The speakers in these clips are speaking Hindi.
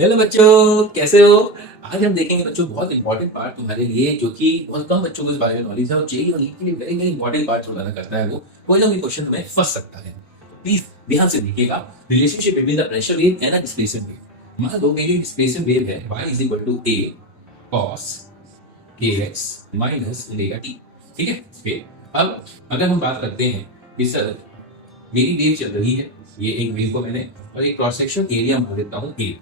हेलो बच्चों, कैसे हो? आज हम देखेंगे बच्चों बहुत इंपॉर्टेंट पार्ट तुम्हारे लिए, जो कि बहुत कम बच्चों को इस बारे में नॉलेज है और जेईई और नीट के लिए वेरी वेरी इंपॉर्टेंट पार्ट बताना करता है। वो कोई ना कोई क्वेश्चन तुम्हें फंस सकता है। प्लीज ध्यान से देखिएगा। Relationship between the pressure wave and a displacement wave. मान लो मेरी डिस्प्लेसमेंट वेव है y is equal to a cos kx minus omega t। ठीक है, फिर अब अगर हम बात करते हैं कि सर मेरी वेव चल रही है, ये एक वेव को मैंने और एक क्रॉस सेक्शन एरिया मान लेता हूँ a।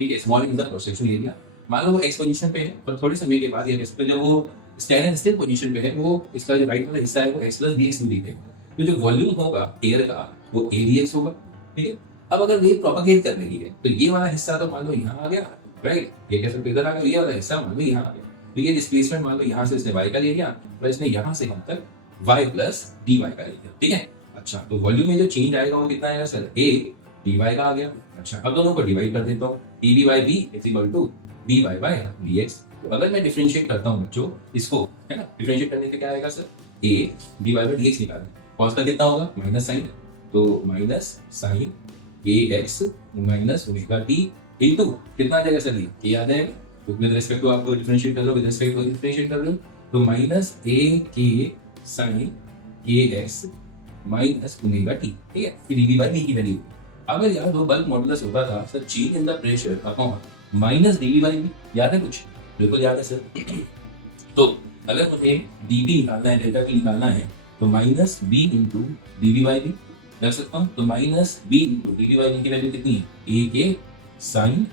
ठीक है, small in the cross section area. मान लो वो एक्स पोजीशन पे है और थोड़े समय के बाद या इस पे जब वो स्टैंड एंड स्टिल पोजीशन पे है, वो इसका जो राइट वाला हिस्सा है वो x प्लस bx में दिखेगा। तो जो वॉल्यूम होगा एयर का वो a dx होगा। ठीक है, अब अगर वेव प्रोपेगेट कर रही है तो ये वाला हिस्सा तो मान लो यहाँ आ गया, राइट, ये कैसे इधर आ गया, ये वाला हिस्सा मान लो यहाँ आ गया। तो ये डिस्प्लेसमेंट मान लो यहाँ से इसने y का ले लिया और इसने यहाँ से यहाँ तक y प्लस dy का ले लिया। ठीक है, अच्छा, तो वॉल्यूम में जो चेंज आएगा वो कितना आएगा सर, a dy का आ गया। अच्छा, अब दोनों को डिवाइड कर देता हूँ, dv by b is equal to dy by dx। तो अगर मैं डिफरेंशिएट करता हूँ बच्चों इसको, है ना, डिफरेंशिएट करने से क्या आएगा sir, a dy by dx निकालें। कॉस का कितना होगा, माइनस साइन, तो minus sine ax minus omega t into कितना आ जाएगा सर, ये आ जाएगा। तो विद रिस्पेक्ट टू आपको डिफरेंशिएट कर लो, विद रिस्पेक्ट टू डिफरेंशिएट कर लो, तो minus a k sine ax minus omega t। ठीक है, फिर dv by b की वैल्यू। अगर यार वो बल्क मॉडुलस होता था sir change in the pressure upon minus dv by b, याद है कुछ? बिल्कुल याद है सर। तो अगर मुझे dv निकालना है, डेल्टा t निकालना है, तो minus b into dv by b रख सकता हूँ। तो minus b into dv by b की वैल्यू कितनी है, a के sine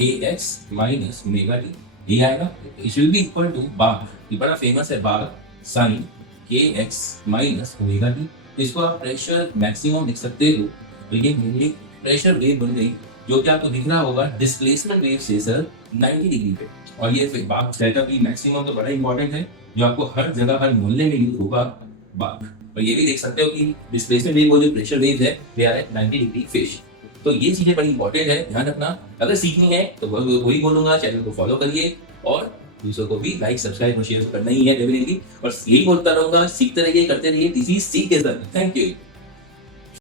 kx minus omega t, ये आएगा। It will be equal to bar, ये बड़ा फेमस है bar, sine kx minus omega t। इसको आप प्रेशर मैक्सिमम लिख सकते हो। तो ये मेरी प्रेशर वेव बन गई, जो कि आपको दिख रहा होगा डिस्प्लेसमेंट वेव से सर 90 डिग्री पे। और ये बाग डेल्टा पी मैक्सिमम तो बड़ा इंपॉर्टेंट है, जो आपको हर जगह हर मोहल्ले में यूज होगा बाग। और ये भी देख सकते हो कि डिस्प्लेसमेंट वेव और जो प्रेशर वेव है वे आर एट 90 डिग्री फेज। तो ये चीजें बड़ी इंपॉर्टेंट है, ध्यान रखना। अगर सीखनी है तो वही बोलूंगा, चैनल को फॉलो करिए और दूसरों को भी लाइक सब्सक्राइब और शेयर करना ही है डेफिनेटली। और यही बोलता रहूंगा, सीखते रहिए, करते रहिए। दिस इज सी के सर। Thank you.